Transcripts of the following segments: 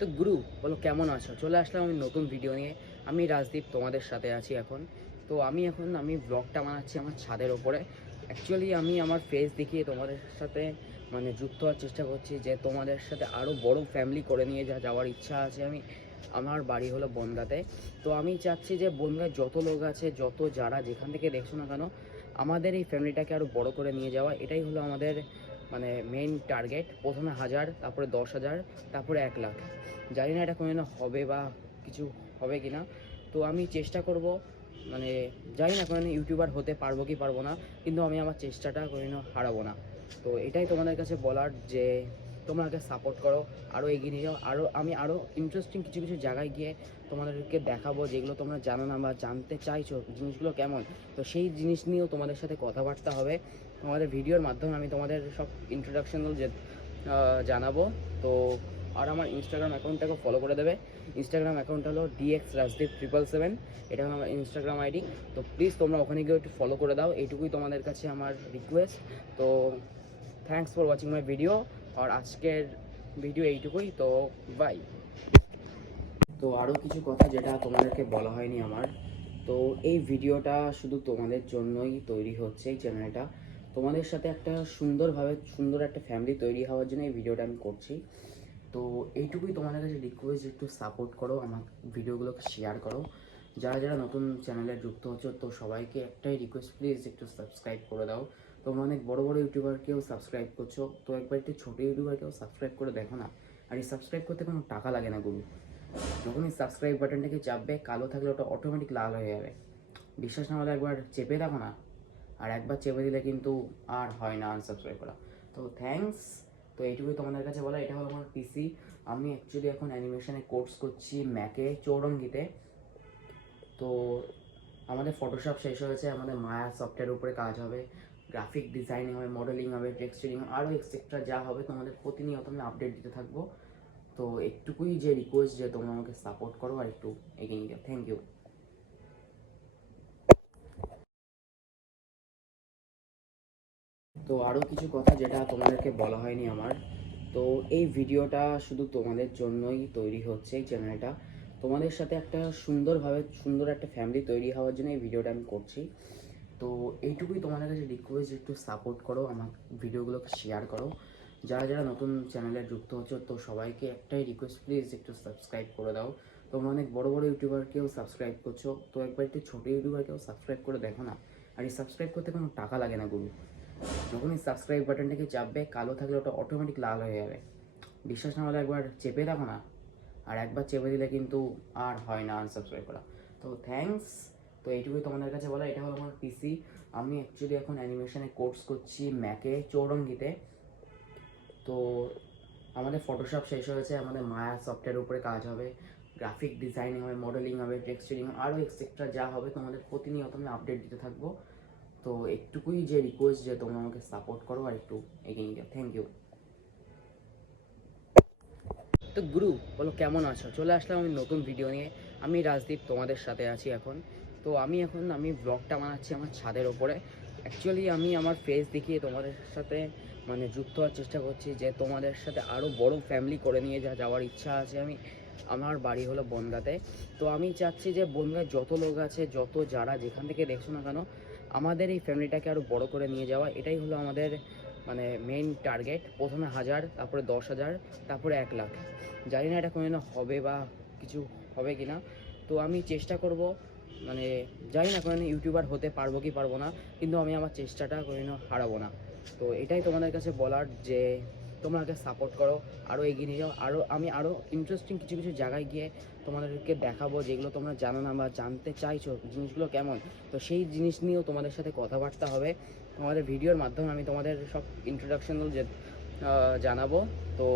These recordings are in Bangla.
তো গুরু বলো, কেমন আছো? চলে আসলাম আমি নতুন ভিডিও নিয়ে। আমি রাজদীপ তোমাদের সাথে আছি এখন। তো আমি ব্লগটা বানাচ্ছি আমার ছাদের ওপরে। অ্যাকচুয়ালি আমি আমার ফেস দেখিয়ে তোমাদের সাথে যুক্ত হওয়ার চেষ্টা করছি, যে তোমাদের সাথে আরও বড় ফ্যামিলি করে নিয়ে যাওয়ার ইচ্ছা আছে। আমার বাড়ি হলো বনগাঁতে। তো আমি চাচ্ছি যে বনগাঁয় যত লোক আছে, যত যারা যেখান থেকে দেখছো না কেন, আমাদের এই ফ্যামিলিটাকে আরও বড় করে নিয়ে যাওয়া, এটাই হলো আমাদের মেইন টার্গেট। প্রথমে 1000, তারপরে 10,000, তারপরে 1,00,000। জানি না এটা কোনোদিনও হবে বা কিছু হবে কি না। তো আমি চেষ্টা করব, মানে জানি না কোনোদিন ইউটিউবার হতে পারবো কি পারবো না, কিন্তু আমি আমার চেষ্টাটা কোনোদিনও হারাবো না। তো এটাই তোমাদের কাছে বলার, যে তোমরা আগে সাপোর্ট করো, আরও এগিয়ে নিয়ে যাও। আমি আরও ইন্টারেস্টিং কিছু কিছু জায়গায় গিয়ে তোমাদেরকে দেখাবো, যেগুলো তোমরা জানো না বা জানতে চাইছো জিনিসগুলো কেমন। তো সেই জিনিস নিয়েও তোমাদের সাথে কথাবার্তা হবে আমাদের ভিডিওর মাধ্যমে। আমি তোমাদের সব ইন্ট্রোডাকশনগুলো জানাবো। তো আর আমার ইনস্টাগ্রাম অ্যাকাউন্টটাকে ফলো করে দেবে। ইনস্টাগ্রাম অ্যাকাউন্ট হলো DXRajdeep777। এটা হলো আমার ইনস্টাগ্রাম আইডি। তো প্লিজ তোমরা ওখানে গিয়ে একটু ফলো করে দাও, এইটুকুই তোমাদের কাছে আমার রিকোয়েস্ট। তো thanks for watching my video. আর আজকের ভিডিও এইটুকুই। তো বাই। তো আরও কিছু কথা যেটা তোমাদেরকে বলা হয়নি আমার। তো এই ভিডিওটা শুধু তোমাদের জন্যই তৈরি হচ্ছে, এই চ্যানেলটা তোমাদের সাথে একটা সুন্দর একটা ফ্যামিলি তৈরি হওয়ার জন্য এই ভিডিওটা আমি করছি। তো এইটুকুই তোমাদের কাছে রিকোয়েস্ট, একটু সাপোর্ট করো, আমার ভিডিওগুলোকে শেয়ার করো। যারা যারা নতুন চ্যানেলে যুক্ত হচ্ছে, তো সবাইকে একটাই রিকোয়েস্ট, প্লিজ একটু সাবস্ক্রাইব করে দাও। তোমরা অনেক বড় বড় ইউটিউবারকেও সাবস্ক্রাইব করছো, তো একবার একটু ছোটো ইউটিউবারকেও সাবস্ক্রাইব করে দেখো না। আর এই সাবস্ক্রাইব করতে কোনো টাকা লাগে না গুরু। যখন এই সাবস্ক্রাইব বাটনটাকে চাপবে, কালো থাকলে ওটা অটোমেটিক লাল হয়ে যাবে। বিশ্বাস না হলে একবার চেপে দেখো না। আর একবার চেপে দিলে কিন্তু আর হয় না আনসাবস্ক্রাইব করা। তো থ্যাঙ্কস। তো এইটুকুই তোমাদের কাছে বলা। এটা হলো আমার পিসি। আমি অ্যাকচুয়ালি এখন অ্যানিমেশনে কোর্স করছি ম্যাকে, চৌরঙ্গিতে। তো আমাদের ফটোশপ শেষ হয়েছে, আমাদের মায়া সফটওয়্যার উপরে কাজ হবে, গ্রাফিক ডিজাইনিং হবে, মডেলিং হবে, টেক্সচারিং, আরও এক্সেট্রা যা হবে তোমাদের প্রতিনিয়ত আমি আপডেট দিতে থাকবো। তো একটুকুই যে রিকোয়েস্ট, যে তোমরা আমাকে সাপোর্ট করো আর একটু এগিয়ে নিয়ে যাও। Thank you. তো আরও কিছু কথা যেটা তোমাদেরকে বলা হয়নি আমার। তো এই ভিডিওটা শুধু তোমাদের জন্যই তৈরি হচ্ছে, এই চ্যানেলটা তোমাদের সাথে একটা সুন্দর একটা ফ্যামিলি তৈরি হওয়ার জন্য এই ভিডিওটা আমি করছি। তো এইটুকুই তোমাদের কাছে রিকোয়েস্ট, একটু সাপোর্ট করো, আমার ভিডিওগুলোকে শেয়ার করো। যারা যারা নতুন চ্যানেলে যুক্ত হচ্ছে, তো সবাইকে একটাই রিকোয়েস্ট, প্লিজ একটু সাবস্ক্রাইব করে দাও। তোমরা অনেক বড় বড় ইউটিউবারকেও সাবস্ক্রাইব করছো, তো একবার একটু ছোটো ইউটিউবারকেও সাবস্ক্রাইব করে দেখো না। আর এই সাবস্ক্রাইব করতে কোনো টাকা লাগে না গুরু। যখন এই সাবস্ক্রাইব বাটনটাকে চাপবে, কালো থাকলে ওটা অটোমেটিক লাল হয়ে যাবে। বিশ্বাস না হলে একবার চেপে দেখো না। আর একবার চেপে দিলে কিন্তু আর হয় না আনসাবস্ক্রাইব করা। তো থ্যাঙ্কস। তো এইটুকুই তোমাদের কাছে বলা। এটা হলো আমার পিসি। আমি অ্যাকচুয়ালি এখন অ্যানিমেশনে কোর্স করছি ম্যাকে, চৌরঙ্গিতে। তো আমাদের ফটোশপ শেষ হয়েছে, আমাদের মায়া সফটওয়্যার উপরে কাজ হবে, গ্রাফিক ডিজাইনিং হবে, মডেলিং হবে, টেক্সচারিং, আরও এক্সেট্রা যা হবে তোমাদের প্রতিনিয়ত আমি আপডেট দিতে থাকবো। তো একটুকুই যে রিকোয়েস্ট, যে তোমরা আমাকে সাপোর্ট করো আর একটু এগিয়ে নিয়ে যাও। Thank you. তো গুরু বলো, কেমন আছো? চলে আসলাম আমি নতুন ভিডিও নিয়ে। আমি রাজদীপ তোমাদের সাথে আছি এখন। তো আমি ব্লগটা বানাচ্ছি আমার ছাদের ওপরে। অ্যাকচুয়ালি আমি আমার ফেস দেখিয়ে তোমাদের সাথে যুক্ত হওয়ার চেষ্টা করছি, যে তোমাদের সাথে আরও বড় ফ্যামিলি করে নিয়ে যাওয়ার ইচ্ছা আছে। আমার বাড়ি হলো বনগাঁতে। তো আমি চাচ্ছি যে বনগাঁয় যত লোক আছে, যত যারা যেখান থেকে দেখছো না কেন, আমাদের এই ফ্যামিলিটাকে আরও বড় করে নিয়ে যাওয়া, এটাই হলো আমাদের মেইন টার্গেট। প্রথমে 1000, তারপরে 10,000, তারপরে 1,00,000। জানি না এটা কোনোদিনও হবে বা কিছু হবে কি না। তো আমি চেষ্টা করব, মানে জানি না কোনোদিন ইউটিউবার হতে পারবো কি পারবো না, কিন্তু আমি আমার চেষ্টাটা কোনোদিনও হারাবো না। তো এটাই তোমাদের কাছে বলার, যে তোমরা আগে সাপোর্ট করো, আরও এগিয়ে নিয়ে যাও। আমি আরও ইন্টারেস্টিং কিছু কিছু জায়গায় গিয়ে তোমাদেরকে দেখাবো, যেগুলো তোমরা জানো না বা জানতে চাইছো জিনিসগুলো কেমন। তো সেই জিনিস নিয়েও তোমাদের সাথে কথাবার্তা হবে আমাদের ভিডিওর মাধ্যমে। আমি তোমাদের সব ইন্ট্রোডাকশনগুলো জানাবো। তো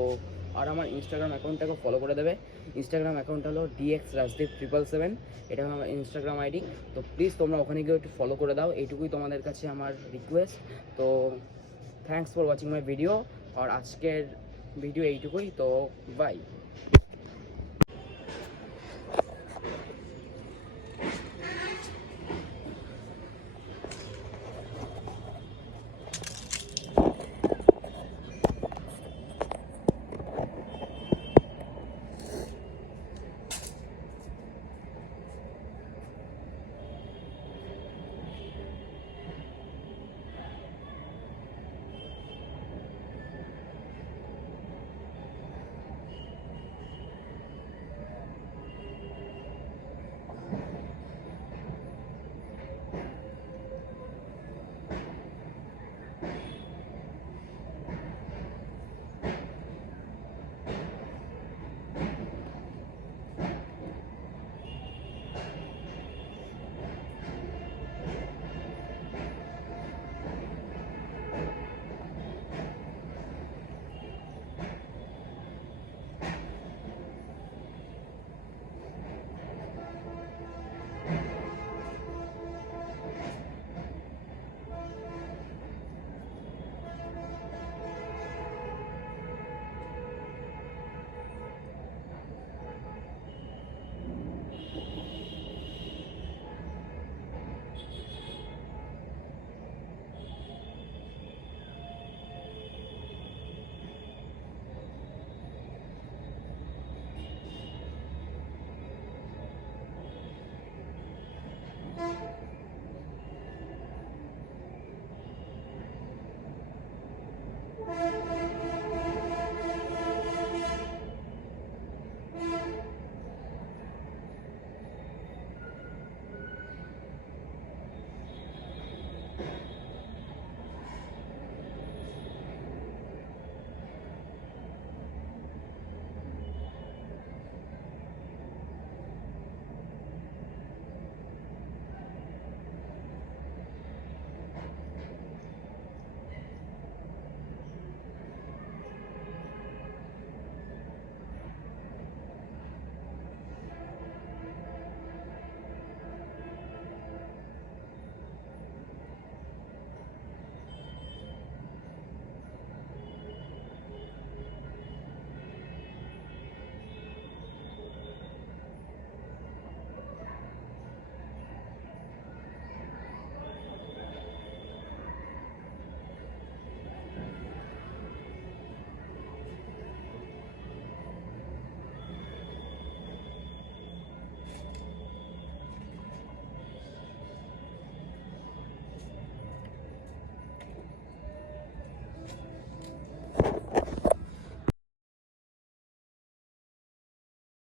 আর আমার ইনস্টাগ্রাম অ্যাকাউন্টটাকে ফলো করে দেবে। ইনস্টাগ্রাম অ্যাকাউন্ট হলো DXRajdeep777। এটা হলো আমার ইনস্টাগ্রাম আইডি। তো প্লিজ তোমরা ওখানে গিয়ে একটু ফলো করে দাও, এইটুকুই তোমাদের কাছে আমার রিকোয়েস্ট। তো thanks for watching my video. আর আজকের ভিডিও এইটুকুই। তো বাই।